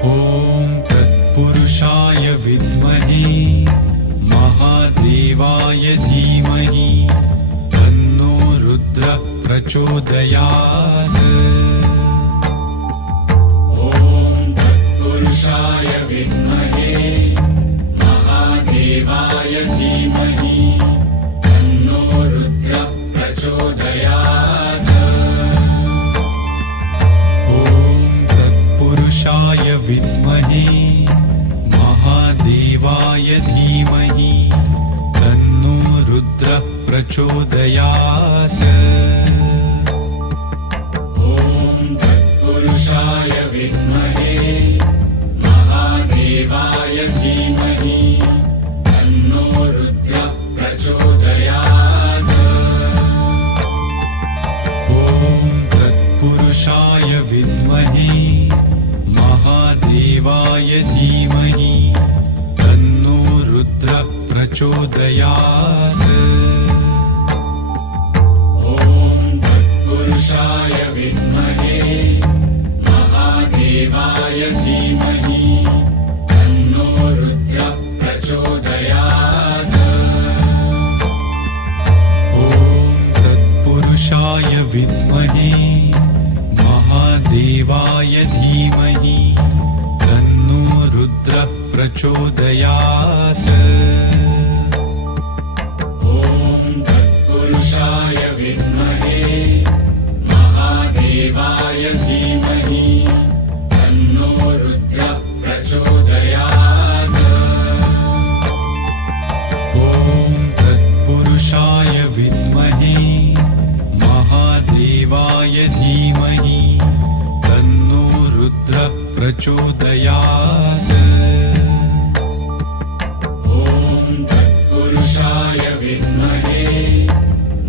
ॐ तत्पुरुषाय विद्महे महादेवाय धीमहि तन्नो रुद्रः प्रचोदयात्। ॐ तत्पुरुषाय विद्महे महादेवाय धीमहि तन्नो रुद्रः प्रचोदयात्। ॐ तत्पुरुषाय विद्महे महादेवाय धीमहि तन्नो रुद्रः प्रचोदयात्। ॐ तत्पुरुषाय विद्महे महादेवाय धीमहि तन्नो रुद्रः प्रचोदयात्। ॐ तत्पुरुषाय विद्महे महादेवाय धीमहि तन्नो रुद्रः प्रचोदयात्। ॐ तत्पुरुषाय विद्महे महादेवाय धीमहि तन्नो रुद्रः प्रचोदयात्। ॐ तत्पुरुषाय विद्महे महादेवाय धीमहि तन्नो रुद्रः प्रचोदयात्। ॐ तत्पुरुषाय विद्महे महादेवाय धीमहि तन्नो रुद्रः प्रचोदयात्। ॐ तत्पुरुषाय विद्महे महादेवाय धीमहि तन्नो रुद्रः प्रचोदयात्। ॐ तत्पुरुषाय विद्महे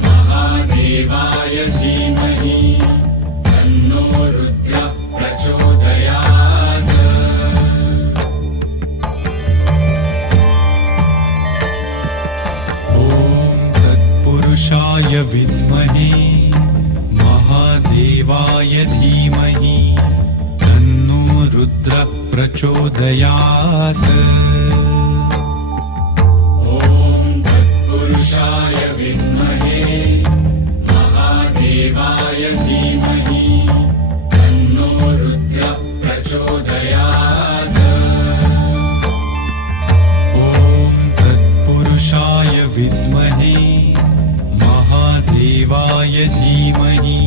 महादेवाय धीमहि तन्नो रुद्रः प्रचोदयात्। ॐ तत्पुरुषाय विद्महे महादेवाय धीमहि तन्नो रुद्रः प्रचोदयात्। ॐ तत्पुरुषाय विद्महे महादेवाय धीमहि तन्नो रुद्रः प्रचोदयात्। ॐ तत्पुरुषाय विद्महे महादेवाय धीमहि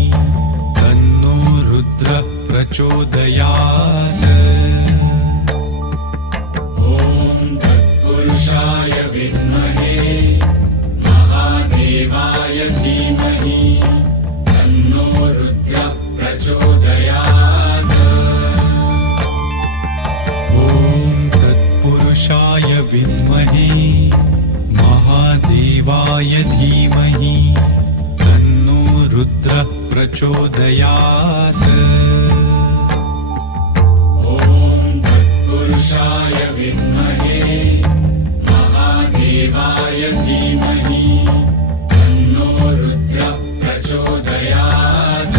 तन्नो रुद्रः प्रचोदयात्। ॐ तत्पुरुषाय विद्महे महादेवाय धीमहि तन्नो रुद्रः प्रचोदयात्। ॐ तत्पुरुषाय विद्महे महादेवाय धीमहि तन्नो रुद्रः प्रचोदयात्। ॐ तत्पुरुषाय विद्महे महादेवाय धीमहि तन्नो रुद्रः प्रचोदयात्।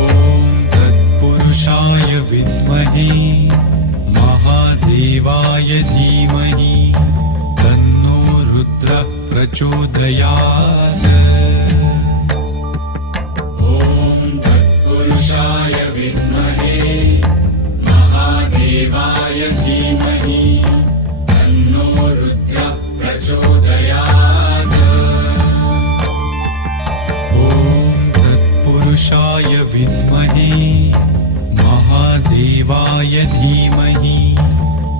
ॐ तत्पुरुषाय विद्महे महादेवाय धीमहि तन्नो रुद्रः प्रचोदयात्। ॐ तत्पुरुषाय विद्महे महादेवाय धीमहि तन्नो रुद्रः प्रचोदयात्। ॐ तत्पुरुषाय विद्महे महादेवाय धीमहि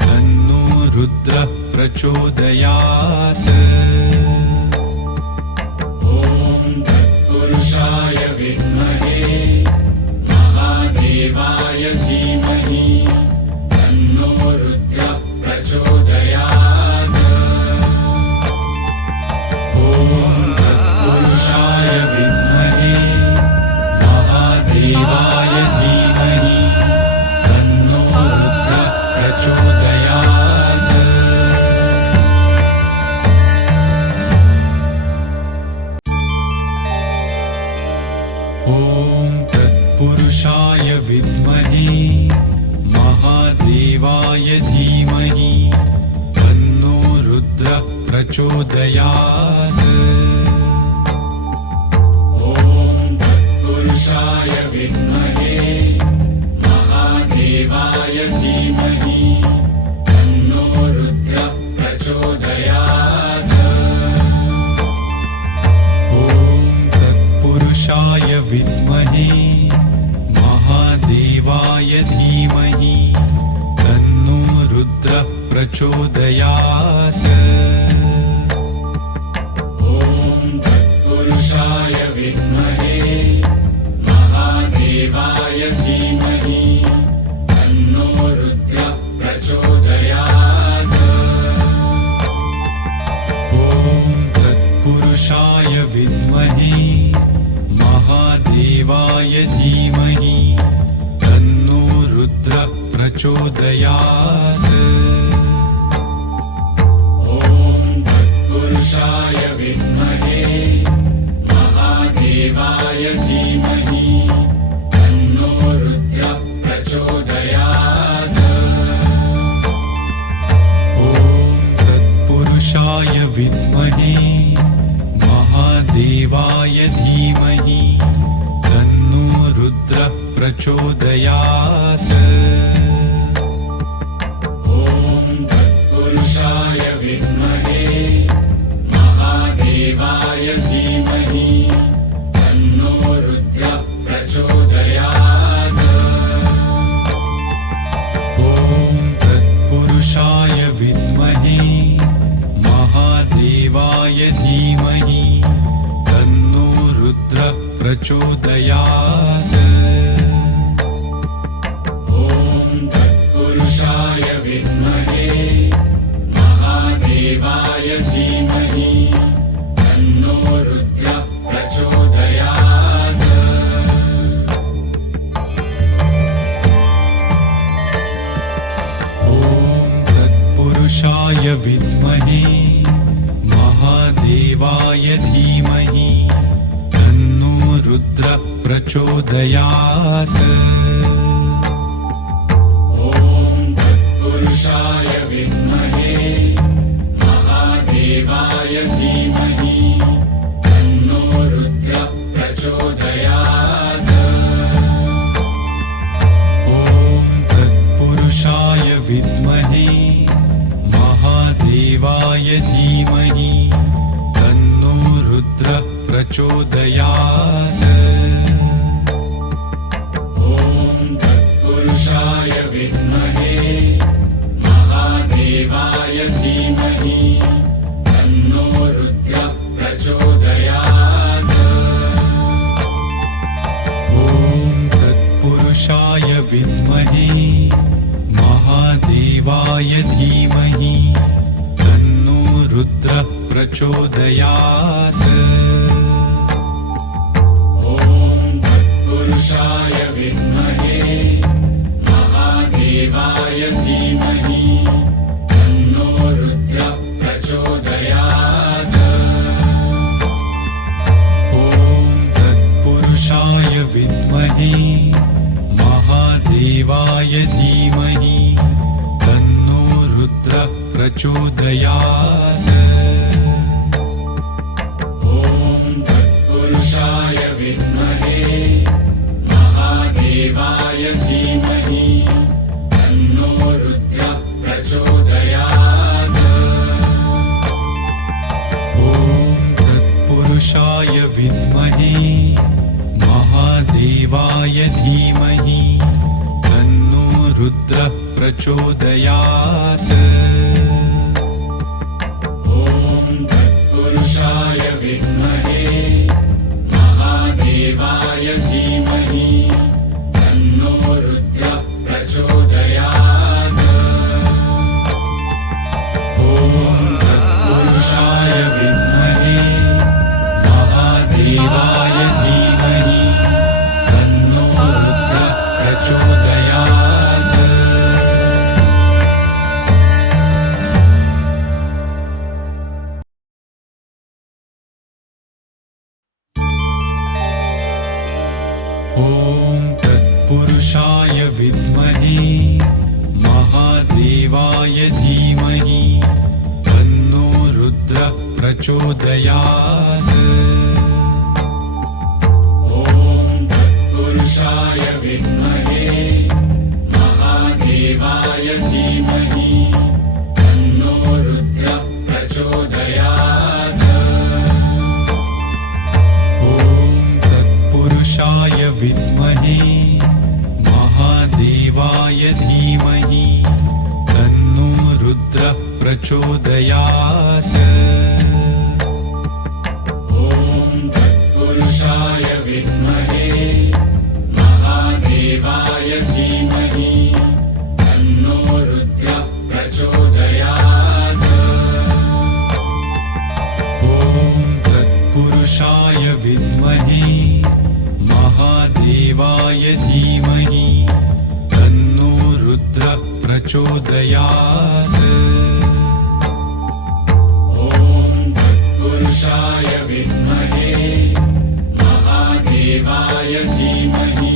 तन्नो रुद्रः प्रचोदयात्। ॐ तत्पुरुषाय विद्महे महादेवाय धीमहि तन्नो रुद्रः प्रचोदयात्। ॐ तत्पुरुषाय विद्महे महादेवाय धीमहि तन्नो रुद्रः प्रचोदयात्। ॐ तत्पुरुषाय विद्महे महादेवाय धीमहि तन्नो रुद्रः प्रचोदयात् ॐ तत्पुरुषाय विद्महे महादेवाय धीमहि तन्नो रुद्रः प्रचोदयात् ॐ तत्पुरुषाय विद्महे महादेवाय धीमहि तन्नो रुद्रः प्रचोदयात् ॐ तत्पुरुषाय विद्महे महादेवाय धीमहि तन्नो रुद्रः प्रचोदयात् ॐ तत्पुरुषाय विद्महे महादेवाय धीमहि तन्नो रुद्रः प्रचोदयात् ॐ तत्पुरुषाय विद्महे महादेवाय धीमहि तन्नो रुद्रः प्रचोदयात् ॐ तत्पुरुषाय विद्महे महादेवाय धीमहि तन्नो रुद्रः प्रचोदयात् ॐ तत्पुरुषाय विद्महे महादेवाय धीमहि तन्नो रुद्रः प्रचोदयात् ॐ तत्पुरुषाय विद्महे महादेवाय धीमहि तन्नो रुद्रः प्रचोदयात् ॐ तत्पुरुषाय विद्महे महादेवाय धीमहि तन्नो रुद्रः प्रचोदयात् ॐ तत्पुरुषाय विद्महे महादेवाय धीमहि तन्नो रुद्रः प्रचोदयात् ॐ तत्पुरुषाय विद्महे महादेवाय धीमहि तन्नो रुद्रः प्रचोदयात् ॐ तत्पुरुषाय विद्महे महादेवाय धीमहि तन्नो रुद्रः प्रचोदयात् ॐ तत्पुरुषाय विद्महे महादेवाय धीमहि तन्नो रुद्रः प्रचोदयात् ॐ तत्पुरुषाय विद्महे महादेवाय धीमहि तन्नो रुद्रः प्रचोदयात् ॐ तत्पुरुषाय विद्महे महादेवाय धीमहि तन्नो रुद्रः प्रचोदयात् ॐ तत्पुरुषाय विद्महे महादेवाय धीमहि तन्नो रुद्रः प्रचोदयात् ॐ तत्पुरुषाय विद्महे महादेवाय धीमहि तन्नो रुद्रः प्रचोदयात् ॐ तत्पुरुषाय विद्महे महादेवाय धीमहि तन्नो रुद्रः प्रचोदयात् ॐ तत्पुरुषाय विद्महे महादेवाय धीमहि तन्नो रुद्रः प्रचोदयात् ॐ तत्पुरुषाय विद्महे महादेवाय धीमहि तन्नो रुद्रः प्रचोदयात् ॐ तत्पुरुषाय विद्महे महादेवाय धीमहि तन्नो रुद्रः प्रचोदयात् ॐ तत्पुरुषाय विद्महे महादेवाय धीमहि तन्नो रुद्रः प्रचोदयात् ॐ तत्पुरुषाय विद्महे महादेवाय धीमहि तन्नो रुद्रः प्रचोदयात् ॐ तत्पुरुषाय विद्महे महादेवाय धीमहि तन्नो रुद्रः प्रचोदयात् ॐ तत्पुरुषाय विद्महे महादेवाय धीमहि तन्नो रुद्रः प्रचोदयात् ॐ तत्पुरुषाय विद्महे महादेवाय धीमहि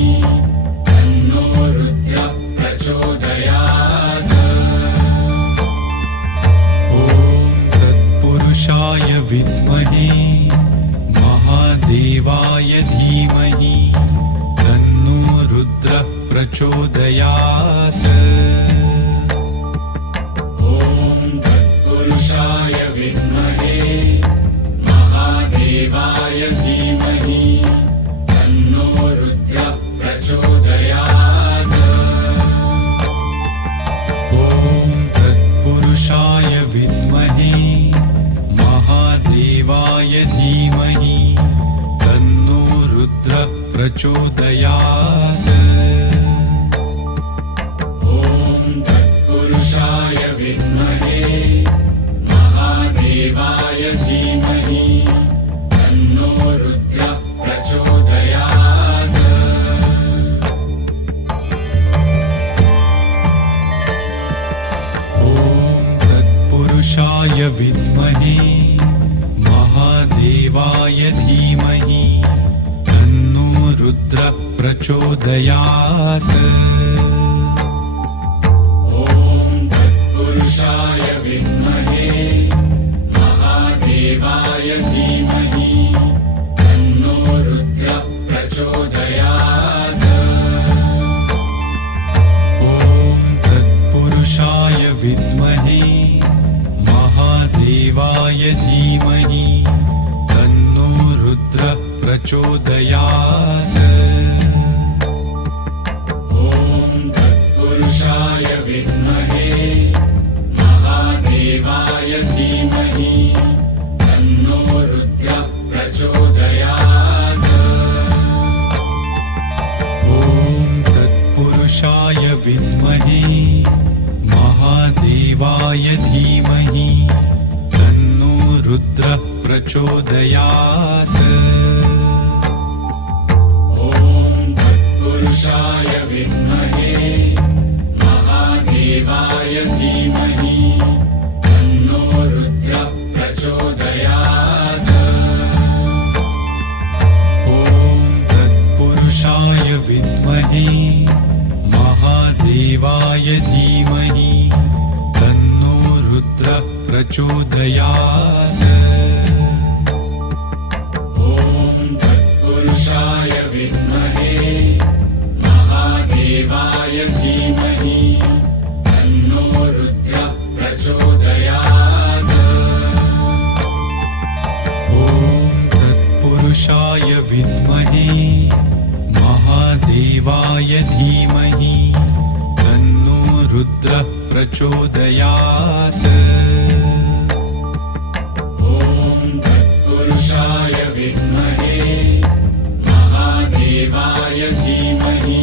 तन्नो रुद्रः प्रचोदयात् ॐ तत्पुरुषाय विद्महे महादेवाय धीमहि तन्नो रुद्रः प्रचोदयात् ॐ तत्पुरुषाय विद्महे महादेवाय धीमहि तन्नो रुद्रः प्रचोदयात् ॐ तत्पुरुषाय विद्महे महादेवाय धीमहि तन्नो रुद्रः प्रचोदयात् ॐ तत्पुरुषाय विद्महे महादेवाय धीमहि तन्नो रुद्रः प्रचोदयात् ॐ तत्पुरुषाय विद्महे महादेवाय धीमहि तन्नो रुद्रः प्रचोदयात् ॐ तत्पुरुषाय विद्महे महादेवाय धीमहि तन्नो रुद्रः प्रचोदयात् ॐ तत्पुरुषाय विद्महे महादेवाय धीमहि तन्नो रुद्रः प्रचोदयात् ॐ तत्पुरुषाय विद्महे महादेवाय धीमहि तन्नो रुद्रः प्रचोदयात् ॐ तत्पुरुषाय विद्महे महादेवाय धीमहि तन्नो रुद्रः प्रचोदयात् ॐ तत्पुरुषाय विद्महे महादेवाय धीमहि तन्नो रुद्रः प्रचोदयात् ॐ तत्पुरुषाय विद्महे महादेवाय धीमहि तन्नो रुद्रः प्रचोदयात् ॐ तत्पुरुषाय विद्महे महादेवाय धीमहि तन्नो रुद्रः प्रचोदयात् ॐ तत्पुरुषाय विद्महे महादेवाय धीमहि तन्नो रुद्रः प्रचोदयात् ॐ तत्पुरुषाय विद्महे महादेवाय धीमहि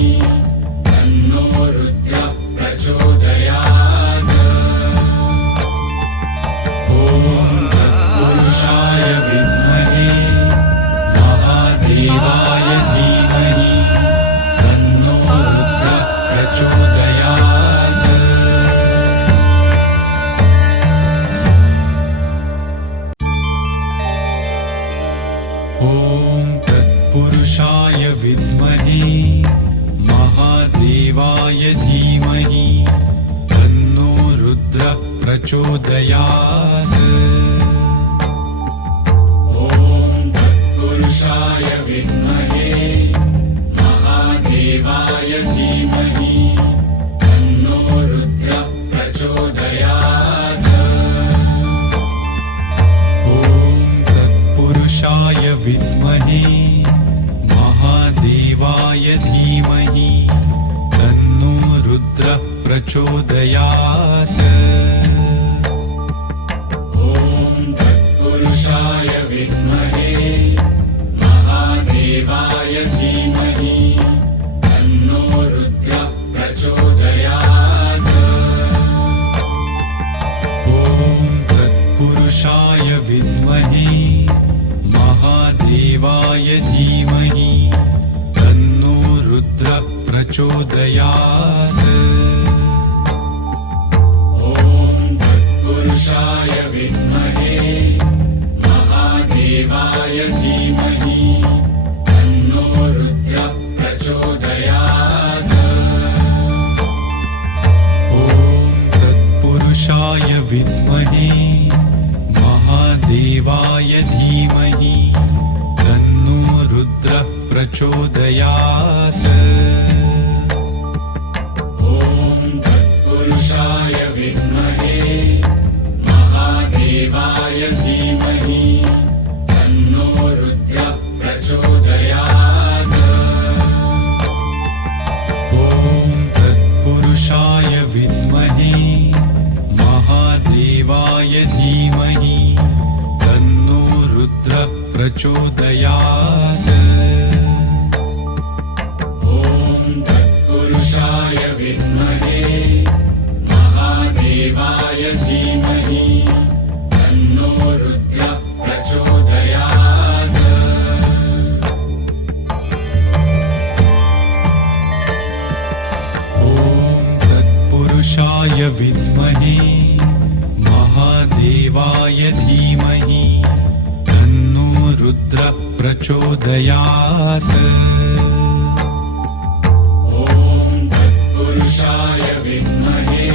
तन्नो रुद्रः प्रचोदयात् ॐ तत्पुरुषाय विद्महे महादेवाय धीमहि तन्नो रुद्रः प्रचोदयात् ॐ तत्पुरुषाय विद्महे महादेवाय धीमहि तन्नो रुद्रः प्रचोदयात् ॐ तत्पुरुषाय विद्महे महादेवाय धीमहि तन्नो रुद्रः प्रचोदयात् ॐ तत्पुरुषाय विद्महे महादेवाय धीमहि तन्नो रुद्रः प्रचोदयात् ॐ तत्पुरुषाय विद्महे महादेवाय धीमहि तन्नो रुद्रः प्रचोदयात् ॐ तत्पुरुषाय विद्महे महादेवाय धीमहि तन्नो रुद्रः प्रचोदयात् ॐ तत्पुरुषाय विद्महे महादेवाय धीमहि तन्नो रुद्रः प्रचोदयात् ॐ तत्पुरुषाय विद्महे महादेवाय धीमहि तन्नो रुद्रः प्रचोदयात् ॐ तत्पुरुषाय विद्महे महादेवाय धीमहि तन्नो रुद्रः प्रचोदयात् ॐ तत्पुरुषाय विद्महे महादेवाय धीमहि तन्नो रुद्रः प्रचोदयात् ॐ तत्पुरुषाय विद्महे महादेवाय धीमहि तन्नो रुद्रः प्रचोदयात् ॐ तत्पुरुषाय विद्महे महादेवाय धीमहि तन्नो रुद्रः प्रचोदयात् ॐ तत्पुरुषाय विद्महे